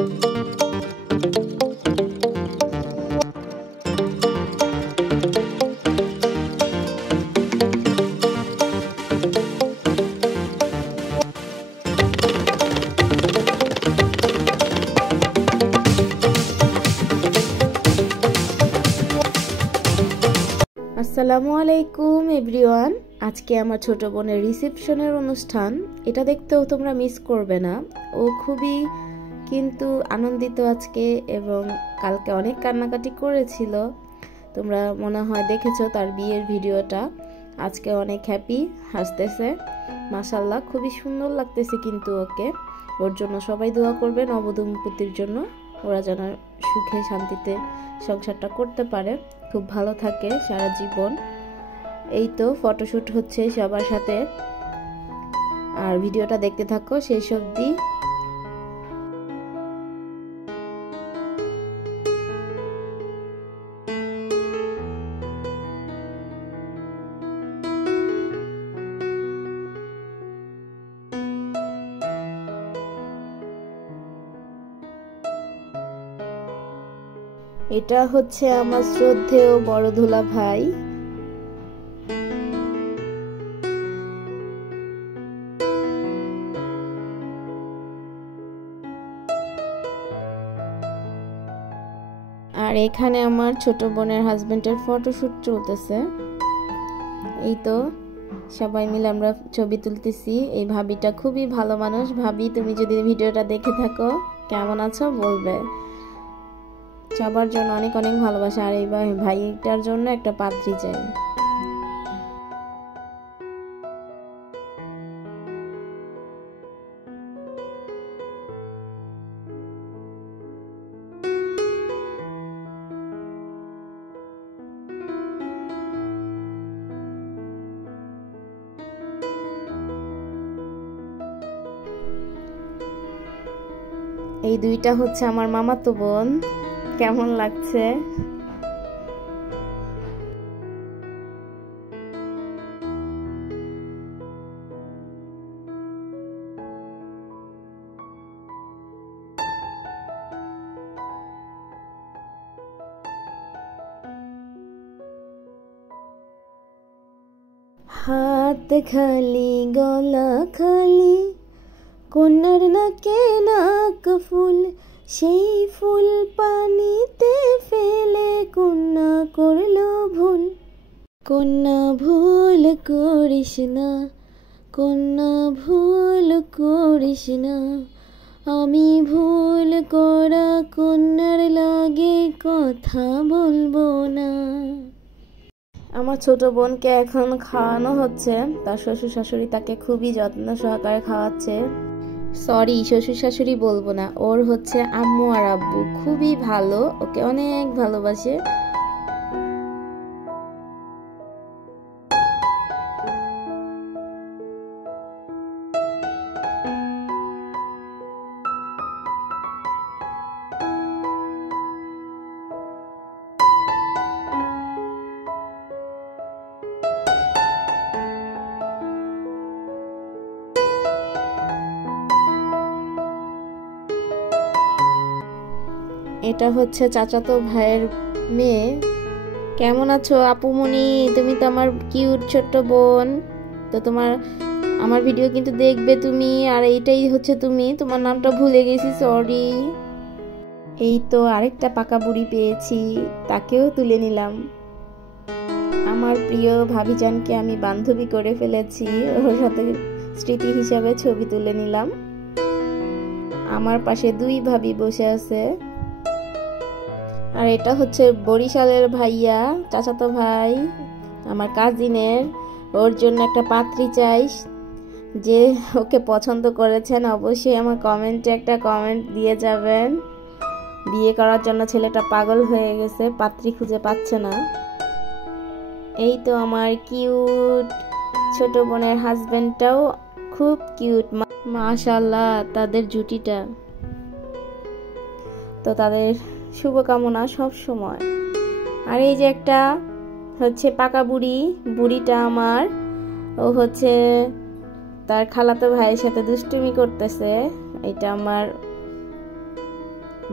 আসসালামু আলাইকুম এভরিওয়ান। আজকে আমার ছোট বোনের রিসেপশনের অনুষ্ঠান। এটা দেখতেও তোমরা মিস করবে না। ও খুবই কিন্তু আনন্দিত আজকে, এবং কালকে অনেক কান্নাকাটি করেছিল। তোমরা মনে হয় দেখেছো তার বিয়ের ভিডিওটা। আজকে অনেক হ্যাপি, হাসতেছে, মাশাআল্লাহ খুবই সুন্দর লাগতেছে। কিন্তু ওর জন্য সবাই দোয়া করবেন, নবদম্পতির জন্য, ওরা যেন সুখে শান্তিতে সংসারটা করতে পারে, খুব ভালো থাকে সারা জীবন। এই তো ফটোশুট হচ্ছে সবার সাথে, আর ভিডিওটা দেখতে থাকো শেষ অবধি। এটা হচ্ছে আমার শ্রদ্ধেয় বড় দুলা ভাই। আর এখানে আমার ছোট বোনের হাজবেন্ডের ফটোশুট চলতেছে। এই তো সবাই মিলে আমরা ছবি তুলতেছি। এই ভাবিটা খুবই ভালো মানুষ। ভাবি, তুমি যদি ভিডিওটা দেখে থাকো, কেমন আছো বলবে। সবার জন্য অনেক অনেক ভালোবাসা। আর এই ভাইটার জন্য একটা পাত্রী চাই। এই দুইটা হচ্ছে আমার মামাতো বোন। কেমন লাগছে? হাত খালি গলা খালি, কন্যার নাকে নাক ফুল, সেই ফুল পানিতে ফেলে কন্যা করলো ভুল। কন্যা ভুল করিস না, কন্যা ভুল করিস না, আমি ভুল করা কন্যার লাগে কথা বলবো না। আমার ছোট বোনকে এখন খাওয়ানো হচ্ছে। তার শ্বশুর শাশুড়ি তাকে খুবই যত্ন সহকারে খাওয়াচ্ছে। সরি, শ্বশুর শাশুড়ি বলবো না, ওর হচ্ছে আম্মু আর আব্বু খুবই ভালো, ওকে অনেক ভালোবাসে। এটা হচ্ছে চাচাতো ভাইয়ের মেয়ে। কেমন আছো আপুমনি? তুমি তো আমার কিউট ছোট্ট বোন। তো আমার ভিডিও কিন্তু দেখবে তুমি। আর এইটাই হচ্ছে তুমি, তোমার নামটা ভুলে গেছি, সরি। এই তো আরেকটা পাকা বুড়ি পেয়েছি, তাকেও তুলে নিলাম। আমার প্রিয় ভাবিজানকে আমি বান্ধবী করে ফেলেছি, ওর সাথে স্মৃতি হিসাবে ছবি তুলে নিলাম। আমার পাশে দুই ভাবি বসে আছে। আর এটা হচ্ছে বরিশালের ভাইয়া, চাচাতো ভাই, আমার কাজিনের। ওর জন্য একটা পাত্রী চাই। যে ওকে পছন্দ করেছেন অবশ্যই আমার কমেন্টে একটা কমেন্ট দিয়ে যাবেন। বিয়ে করার জন্য ছেলেটা পাগল হয়ে গেছে, পাত্রী খুঁজে পাচ্ছে না। এই তো আমার কিউট ছোট বোনের হাজবেন্ডটাও খুব কিউট, মাশাআল্লাহ তাদের জুটিটা। তো তাদের শুভকামনা সব সময়। আর এই যে একটা হচ্ছে পাকা বুড়িটা আমার, ও হচ্ছে তার খালাতো ভাইয়ের সাথে দুষ্টুমি করতেছে। এটা আমার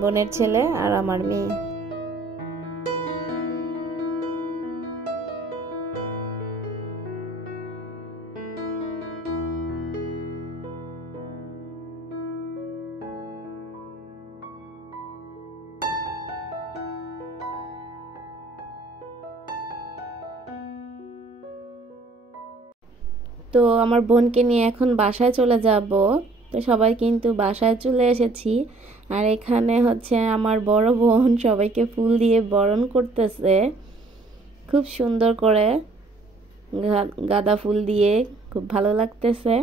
বোনের ছেলে আর আমার মেয়ে। তো আমার বোনকে নিয়ে এখন বাসায় চলে যাব। তো সবাই কিন্তু বাসায় চলে এসেছি। আর এখানে হচ্ছে আমার বড় বোন সবাইকে ফুল দিয়ে বরণ করতেছে খুব সুন্দর করে, গাঁদা ফুল দিয়ে, খুব ভালো লাগতেছে।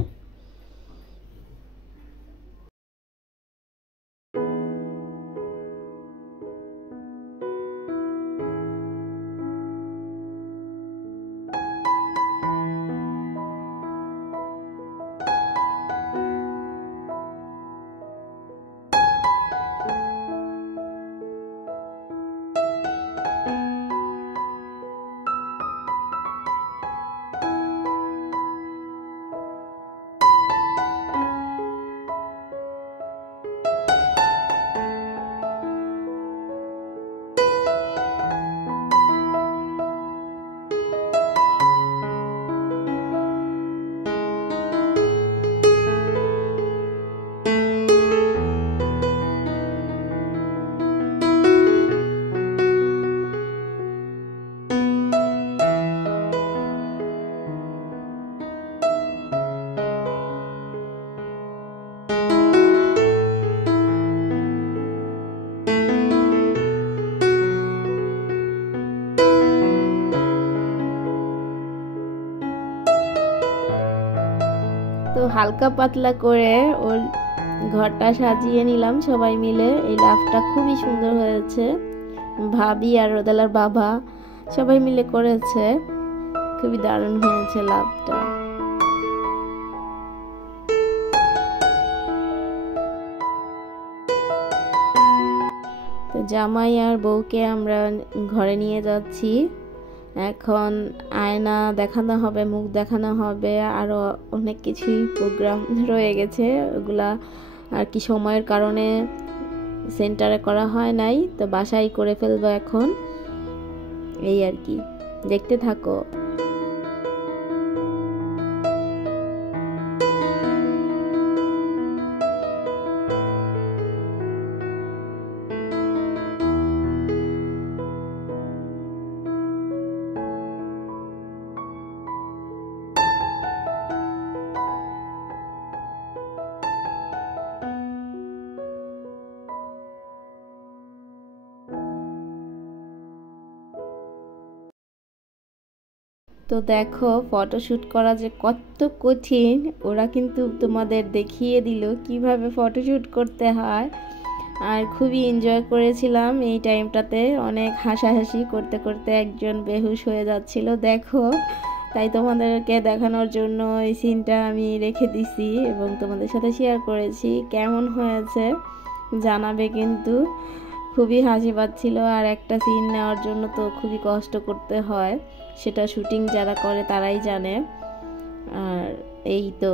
তো হালকা পাতলা করে ওর ঘরটা সাজিয়ে নিলাম সবাই মিলে। এই লাভটা খুবই সুন্দর হয়েছে, ভাবি আর রোদেলার বাবা সবাই মিলে করেছে, খুবই দারুণ হয়েছে লাভটা। তো জামাই আর বউকে আমরা ঘরে নিয়ে যাচ্ছি। এখন আয়না দেখানো হবে, মুখ দেখানো হবে, আরও অনেক কিছুই প্রোগ্রাম রয়ে গেছে, ওগুলা আর কি সময়ের কারণে সেন্টারে করা হয় নাই, তো বাসায় করে ফেলবো এখন। এই আর কি, দেখতে থাকো। তো দেখো ফটোশুট করা যে কত কঠিন, ওরা কিন্তু তোমাদের দেখিয়ে দিল কিভাবে ফটোশুট করতে হয়। আর খুবই এনজয় করেছিলাম এই টাইমটাতে, অনেক হাসাহাসি করতে করতে একজন বেহুশ হয়ে যাচ্ছিল দেখো, তাই তোমাদেরকে দেখানোর জন্য এই সিনটা আমি রেখে দিছি এবং তোমাদের সাথে শেয়ার করেছি। কেমন হয়েছে জানাবে কিন্তু, খুবই হাসি পাচ্ছিল। আর একটা সিন নেওয়ার জন্য তো খুবই কষ্ট করতে হয়, সেটা শুটিং যারা করে তারাই জানে। আর এই তো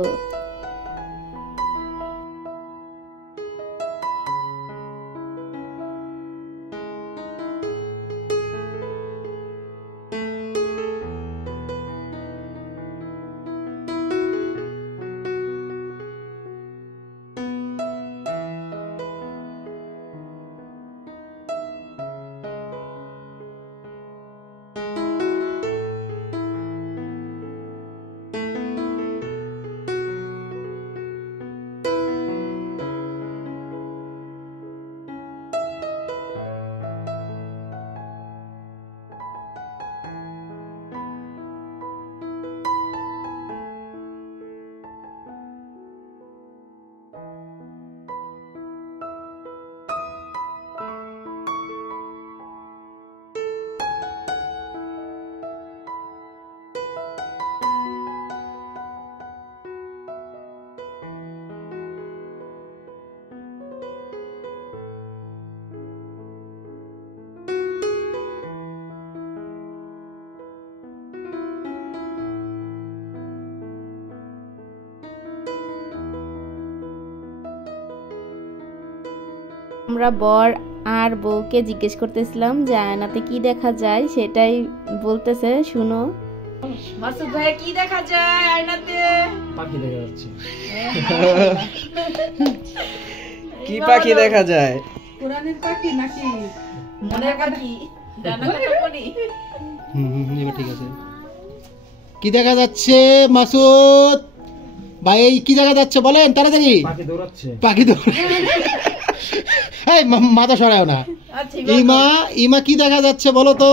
আমরা বর আর বউকে জিজ্ঞেস করতেছিলাম যে আয়নাতে কি দেখা যায়, সেটাই বলতেছে, শুনো। মাসুদ ভাই কি দেখা যায় আয়নাতে? পাখি দেখা যাচ্ছে। কি পাখি দেখা যায়? কোরআনের পাখি নাকি মনের পাখি? এবার ঠিক আছে। কি দেখা যাচ্ছে মাসুদ ভাই? কি দেখা যাচ্ছে বলেন তাড়াতাড়ি। পাখি দৌড়াচ্ছে। পাখি এই মাথা সরাও না। ইমা ইমা কি দেখা যাচ্ছে বলো তো?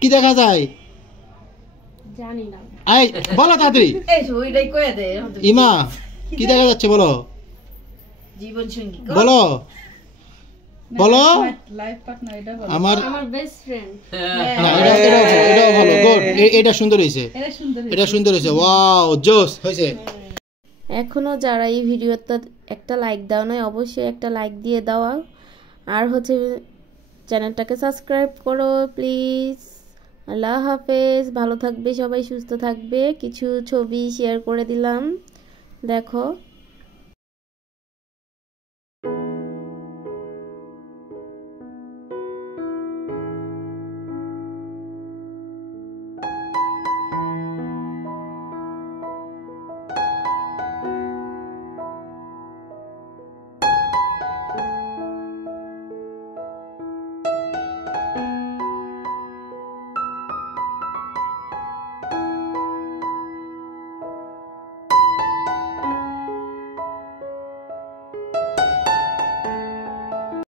কি দেখা যায়? জানি না। এই বলো তাড়াতাড়ি। এই ওইটাই কয়ে দে। ইমা কি দেখা যাচ্ছে বলো? জীবন সঙ্গী বলো বলো। লাইফ পার্টনার এটা বলো। আমার বেস্ট ফ্রেন্ড। না এটাও ভালো, গুড। এটা সুন্দর হয়েছে, এটা সুন্দর হয়েছে। ওয়াও, জোস হয়েছে। এখনো যারা এই ভিডিওতে একটা লাইক দাও নাই, অবশ্যই একটা লাইক দিয়ে দাও, আর হচ্ছে চ্যানেলটাকে সাবস্ক্রাইব করো প্লিজ। আল্লাহ হাফেজ, ভালো থাকবে সবাই, সুস্থ থাকবে। কিছু ছবি শেয়ার করে দিলাম, দেখো।